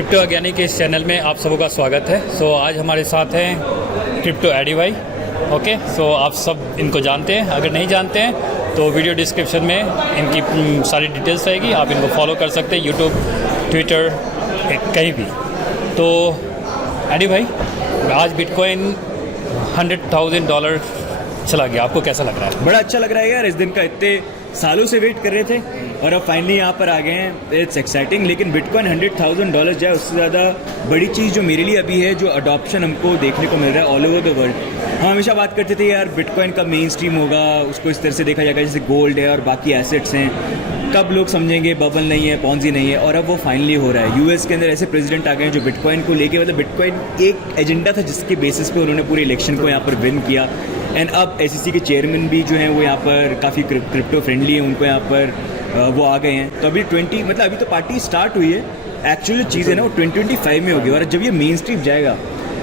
Crypto अज्ञानी के इस चैनल में आप सबों का स्वागत है। आज हमारे साथ हैं क्रिप्टो एडी भाई। ओके, आप सब इनको जानते हैं। अगर नहीं जानते हैं तो वीडियो डिस्क्रिप्शन में इनकी सारी डिटेल्स रहेगी, आप इनको फॉलो कर सकते हैं यूट्यूब, ट्विटर, कहीं भी। तो एडी भाई, आज बिटकॉइन $100,000 चला गया, आपको कैसा लग रहा है? बड़ा अच्छा लग रहा है यार, इस दिन का इतने सालों से वेट कर रहे थे और अब फाइनली यहाँ पर आ गए हैं। It's exciting. लेकिन बिटकॉइन $100,000 जाए, उससे ज़्यादा बड़ी चीज़ जो मेरे लिए अभी है, जो अडॉप्शन हमको देखने को मिल रहा है ऑल ओवर द वर्ल्ड। हम हमेशा बात करते थे यार बिटकॉइन कब मेन स्ट्रीम होगा, उसको इस तरह से देखा जाएगा जैसे गोल्ड है और बाकी एसेट्स हैं, कब लोग समझेंगे बबल नहीं है, पॉन्जी नहीं है, और अब वो फाइनली हो रहा है। यूएस के अंदर ऐसे प्रेसिडेंट आ गए हैं जो बिटकॉइन को लेके, मतलब बिटकॉइन एक एजेंडा था जिसके बेसिस पे उन्होंने पूरे इलेक्शन को यहाँ पर विन किया। एंड अब SEC के चेयरमैन भी जो हैं वो यहाँ पर काफ़ी क्रिप्टो फ्रेंडली है, उनको यहाँ पर वो आ गए हैं। तो अभी अभी तो पार्टी स्टार्ट हुई है, एक्चुअल चीज़ है ना वो 2025 में होगी। और जब ये मेन स्ट्रीम जाएगा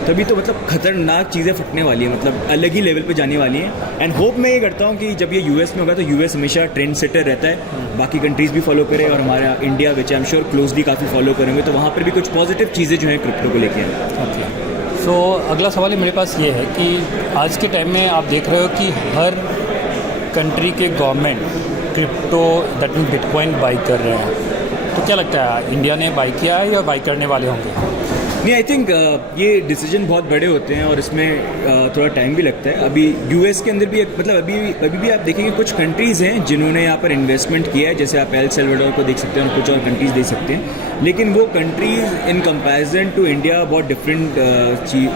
तभी तो मतलब खतरनाक चीज़ें फटने वाली है, मतलब अलग ही लेवल पे जाने वाली हैं। एंड होप मैं ये करता हूँ कि जब ये यूएस में होगा तो यूएस हमेशा ट्रेंड सेटर रहता है, बाकी कंट्रीज़ भी फॉलो करें और हमारा India which I am sure closely काफ़ी फॉलो करेंगे, तो वहाँ पर भी कुछ पॉजिटिव चीज़ें जो हैं क्रिप्टो को लेके हैं। अगला सवाल मेरे पास ये है कि आज के टाइम में आप देख रहे हो कि हर कंट्री के government crypto that mean bitcoin by कर रहे हैं। तो क्या लगता है, इंडिया ने बाई किया है या बाई करने वाले होंगे? नहीं, आई थिंक ये डिसीजन बहुत बड़े होते हैं और इसमें थोड़ा टाइम भी लगता है। अभी यूएस के अंदर भी मतलब अभी भी आप देखेंगे कुछ कंट्रीज़ हैं जिन्होंने यहाँ पर इन्वेस्टमेंट किया है, जैसे आप एल सल्वाडोर को देख सकते हैं और कुछ और कंट्रीज़ देख सकते हैं। लेकिन वो countries in comparison to India बहुत डिफरेंट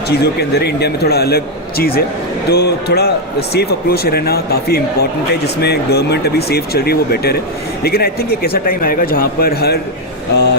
चीज़ों के अंदर है। इंडिया में थोड़ा अलग चीज़ है, तो थोड़ा सेफ अप्रोच रहना काफ़ी इंपॉर्टेंट है, जिसमें गवर्नमेंट अभी सेफ चल रही है वो बेटर है। लेकिन आई थिंक एक ऐसा टाइम आएगा जहाँ पर हर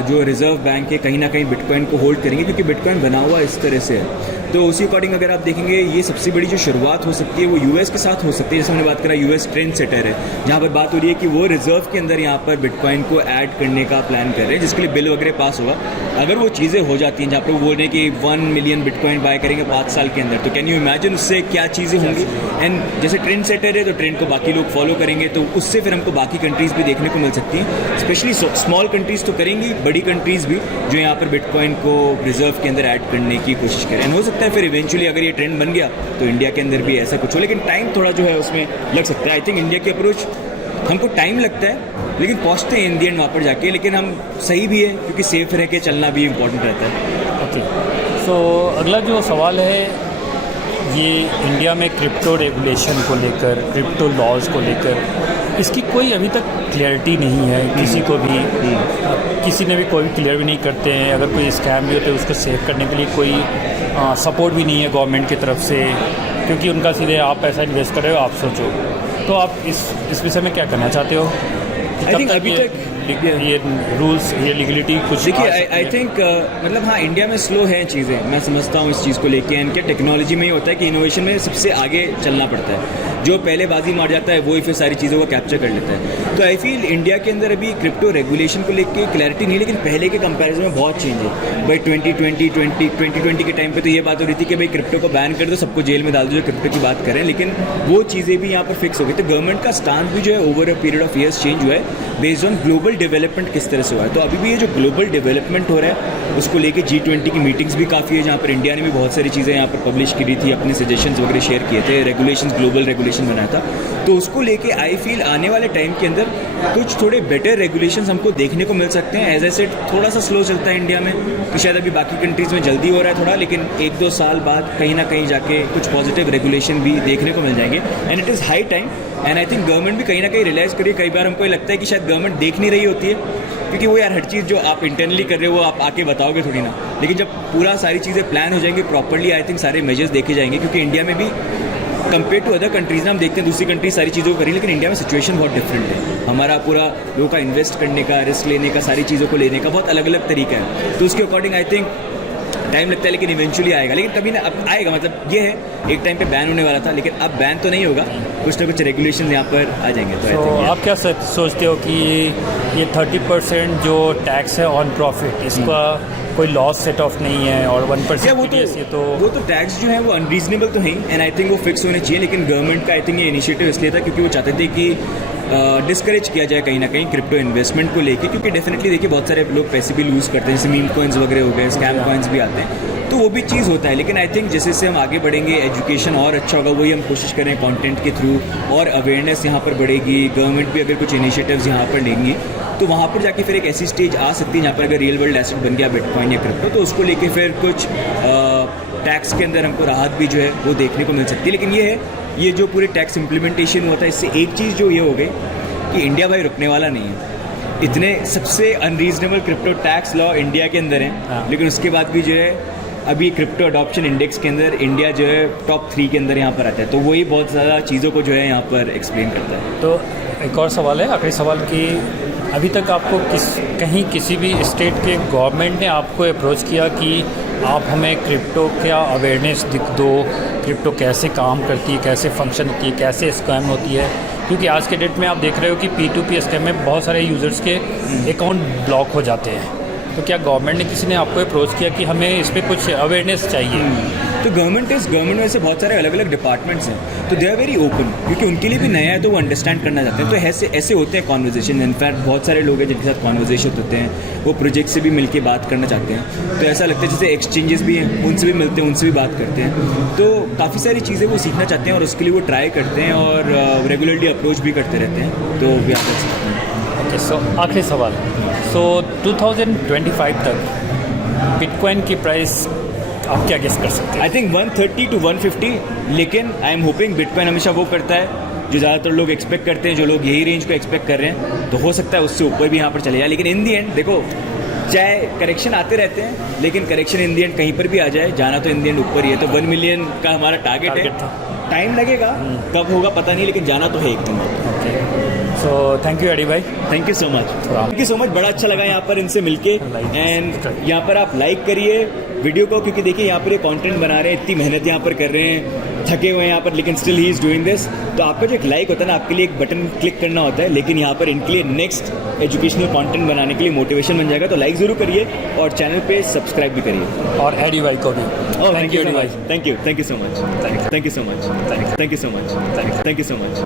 जो रिजर्व बैंक है कहीं ना कहीं बिटकॉइन को होल्ड करेंगे, क्योंकि बिटकॉइन बना हुआ इस तरह से है। तो उसी अकॉर्डिंग अगर आप देखेंगे ये सबसे बड़ी जो शुरुआत हो सकती है वो यूएस के साथ हो सकती है। जैसे हमने बात करा यूएस ट्रेंड सेटर है, जहाँ पर बात हो रही है कि वो रिजर्व के अंदर यहाँ पर बिटकॉइन को ऐड करने का प्लान कर रहे हैं, जिसके लिए बिल वगैरह पास होगा। अगर वो चीज़ें हो जाती हैं जहाँ पर वो बोल रहे हैं कि 1 मिलियन बिटकॉइन बाय करेंगे 5 साल के अंदर, तो कैन यू इमेजिन उससे क्या चीज़ें होंगी। एंड जैसे ट्रेंड सेटर है तो ट्रेंड को बाकी लोग फॉलो करेंगे, तो उससे फिर हमको बाकी कंट्रीज़ भी देखने को मिल सकती हैं। स्पेशली स्मॉल कंट्रीज़ तो करेंगी, बड़ी कंट्रीज़ भी जो यहाँ पर बिटकॉइन को रिजर्व के अंदर ऐड करने की कोशिश करें। एंड हो सकता है फिर इवेंचुअली अगर ये ट्रेंड बन गया तो इंडिया के अंदर भी ऐसा कुछ हो, लेकिन टाइम थोड़ा जो है उसमें लग सकता है। आई थिंक इंडिया की अप्रोच हमको टाइम लगता है लेकिन पहुँचते हैं इन दी एंड वहाँ पर जाके, लेकिन हम सही भी है क्योंकि सेफ रह के चलना भी इम्पोर्टेंट रहता है। ओके, अगला जो सवाल है ये इंडिया में क्रिप्टो रेगुलेशन को लेकर, क्रिप्टो लॉज को लेकर इसकी कोई अभी तक क्लियरिटी नहीं है किसी को भी। किसी ने भी कोई क्लियर भी नहीं करते हैं। अगर कोई स्कैम भी होता है उसको सेव करने के लिए कोई सपोर्ट भी नहीं है गवर्नमेंट की तरफ से, क्योंकि उनका सीधे आप पैसा इन्वेस्ट कर रहे हो, आप सोचो। तो आप इस विषय में क्या करना चाहते हो? आई थिंक अभी तक ये रूल्स, ये लीगलिटी कुछ देखिए, आई थिंक मतलब हाँ, इंडिया में स्लो है चीज़ें, मैं समझता हूँ इस चीज़ को लेके। एंड क्या टेक्नोलॉजी में ही होता है कि इनोवेशन में सबसे आगे चलना पड़ता है, जो पहले बाजी मार जाता है वही फिर सारी चीज़ों को कैप्चर कर लेता है। तो आई फील इंडिया के अंदर अभी क्रिप्टो रेगुलेशन को लेके क्लैरिटी नहीं, लेकिन पहले के कंपैरिजन में बहुत चेंज है भाई। 2020 के टाइम पे तो ये बात हो रही थी कि भाई क्रिप्टो को बैन कर दो, सबको जेल में डाल दो जो क्रिप्टो की बात करें, लेकिन वो चीज़ें भी यहाँ पर फिक्स हो गई। तो गवर्नमेंट का स्टांस भी जो है over a period of years change हुआ है बेस्ड ऑन ग्लोबल डेवलपमेंट किस तरह से हुआ है। तो अभी भी ये जो ग्लोबल डेवलपमेंट हो रहा है उसको लेके G20 की मीटिंग्स भी काफ़ी है, जहाँ पर इंडिया ने भी बहुत सारी चीज़ें यहाँ पर पब्लिश की थी, अपने सजेशंस वगैरह शेयर किए थे, रेगुलेशंस, ग्लोबल रेगुलेशन बनाया था। तो उसको लेके आई फील आने वाले टाइम के अंदर कुछ थोड़े बेटर रेगुलेशंस हमको देखने को मिल सकते हैं। एज ए सेट थोड़ा सा स्लो चलता है इंडिया में, तो शायद अभी बाकी कंट्रीज़ में जल्दी हो रहा है थोड़ा, लेकिन 1-2 साल बाद कहीं ना कहीं जाके कुछ पॉजिटिव रेगुलेशन भी देखने को मिल जाएंगे। And it is high time. And I think government भी कहीं ना कहीं रियलाइज़ करिए। कई बार हमको लगता है कि शायद गवर्नमेंट देख नहीं रही होती है, क्योंकि वो यार हर चीज़ जो आप इंटरनली कर रहे हो वो आप आके बताओगे थोड़ी ना, लेकिन जब पूरा सारी चीज़ें प्लान हो जाएंगी प्रॉपर्ली, आई थिंक सारे मेजर्स देखे जाएंगे। क्योंकि इंडिया में भी कंपेयर टू अदर कंट्रीज ना हम देखते हैं दूसरी कंट्रीज सारी चीज़ों को करी, लेकिन इंडिया में सिचुएशन बहुत डिफरेंट है। हमारा पूरा लोगों का इन्वेस्ट करने का, रिस्क लेने का, सारी चीज़ों को लेने का बहुत अलग अलग तरीका है। तो उसके अकॉर्डिंग आई थिंक टाइम लगता है, लेकिन इवेंचुअली आएगा। लेकिन कभी ना अब आएगा, मतलब ये है एक टाइम पे बैन होने वाला था, लेकिन अब बैन तो नहीं होगा, कुछ ना कुछ रेगुलेशन यहाँ पर आ जाएंगे। तो आप क्या सोचते हो कि ये 30% जो टैक्स है ऑन प्रॉफिट, इसका कोई लॉस सेट ऑफ नहीं है और 1% वो तो टैक्स जो है वो अनरीजनेबल तो है, एंड आई थिंक वो फिक्स होने चाहिए। लेकिन गवर्नमेंट का आई थिंक ये इनिशिएटिव इसलिए था क्योंकि वो चाहते थे कि डिस्करेज किया जाए कहीं ना कहीं क्रिप्टो इन्वेस्टमेंट को लेके, क्योंकि डेफिनेटली देखिए बहुत सारे लोग पैसे भी लूज़ करते हैं, जैसे मीम कॉइन्स वगैरह हो गए, स्कैम कॉइन्स भी आते हैं, तो वो भी चीज़ होता है। लेकिन आई थिंक जैसे जैसे हम आगे बढ़ेंगे, एजुकेशन और अच्छा होगा, वही हम कोशिश करें कंटेंट के थ्रू, और अवेयरनेस यहाँ पर बढ़ेगी, गवर्नमेंट भी अगर कुछ इनिशिएटिव्स यहाँ पर लेंगी तो वहाँ पर जाके फिर एक ऐसी स्टेज आ सकती है जहाँ पर अगर रियल वर्ल्ड एसेट बन गया बिटकॉइन या क्रिप्टो, तो उसको लेके फिर कुछ टैक्स के अंदर हमको राहत भी जो है वो देखने को मिल सकती है। लेकिन ये है, ये जो पूरे टैक्स इम्प्लीमेंटेशन हुआ था, इससे एक चीज़ जो ये हो गई कि इंडिया भाई रुकने वाला नहीं है। इतने सबसे unreasonable crypto tax law India के अंदर हैं, लेकिन उसके बाद भी जो है अभी क्रिप्टो अडॉप्शन इंडेक्स के अंदर इंडिया जो है टॉप 3 के अंदर यहाँ पर आता है, तो वही बहुत ज़्यादा चीज़ों को जो है यहाँ पर एक्सप्लेन करता है। तो एक और सवाल है, आखिरी सवाल, कि अभी तक आपको कहीं किसी भी स्टेट के गवर्नमेंट ने आपको अप्रोच किया कि आप हमें क्रिप्टो का अवेयरनेस दो, क्रिप्टो कैसे काम करती है, कैसे फंक्शन होती है, कैसे स्कैम होती है? क्योंकि आज के डेट में आप देख रहे हो कि P2P स्कैम में बहुत सारे यूज़र्स के अकाउंट ब्लॉक हो जाते हैं। तो क्या गवर्नमेंट ने किसी ने आपको अप्रोच किया कि हमें इस पर कुछ अवेयरनेस चाहिए? तो गवर्नमेंट में से बहुत सारे अलग अलग डिपार्टमेंट्स हैं, तो दे आर वेरी ओपन, क्योंकि उनके लिए भी नया है तो वो अंडरस्टैंड करना चाहते हैं। तो ऐसे होते हैं कॉन्वर्जेशन। इनफैक्ट बहुत सारे लोग हैं जिनके साथ कॉन्वर्जेशन होते हैं, वो प्रोजेक्ट से भी मिलके बात करना चाहते हैं। तो ऐसा लगता है जैसे एक्सचेंजेस भी हैं, उनसे भी मिलते हैं, उनसे भी बात करते हैं। तो काफ़ी सारी चीज़ें वो सीखना चाहते हैं और उसके लिए वो ट्राई करते हैं और रेगुलरली अप्रोच भी करते रहते हैं। तो भी आप कर सकते हैं। ओके, सो आखिरी सवाल, सो 2025 तक बिटकॉइन की प्राइस आप क्या गेस कर सकते हैं? आई थिंक 130 to 150, लेकिन आई एम होपिंग बिटकॉइन हमेशा वो करता है जो ज़्यादातर लोग एक्सपेक्ट करते हैं, जो लोग यही रेंज को एक्सपेक्ट कर रहे हैं, तो हो सकता है उससे ऊपर भी यहाँ पर चले जाए। लेकिन इन दी एंड देखो, चाहे करेक्शन आते रहते हैं, लेकिन करेक्शन इन दी एंड कहीं पर भी आ जाए, जाना तो इन दी एंड ऊपर ही है। तो 1 मिलियन का हमारा टारगेट है, टाइम लगेगा, कब होगा पता नहीं, लेकिन जाना तो है एकदम। Okay, so thank you Eddie भाई, थैंक यू सो मच, बड़ा अच्छा लगा यहाँ पर इनसे मिलके। एंड यहाँ पर आप लाइक करिए वीडियो को, क्योंकि देखिए यहाँ पर ये कंटेंट बना रहे हैं, इतनी मेहनत यहाँ पर कर रहे हैं, थके हुए हैं यहाँ पर, लेकिन still he is doing this. तो आपका जो एक लाइक होता है ना, आपके लिए एक बटन क्लिक करना होता है, लेकिन यहाँ पर इनके लिए नेक्स्ट एजुकेशनल कंटेंट बनाने के लिए मोटिवेशन बन जाएगा। तो लाइक ज़रूर करिए और चैनल पे सब्सक्राइब भी करिए, और एडी भाई को भी thank you so much, thank you so much, thank you so much, thank you so much, thank you so much.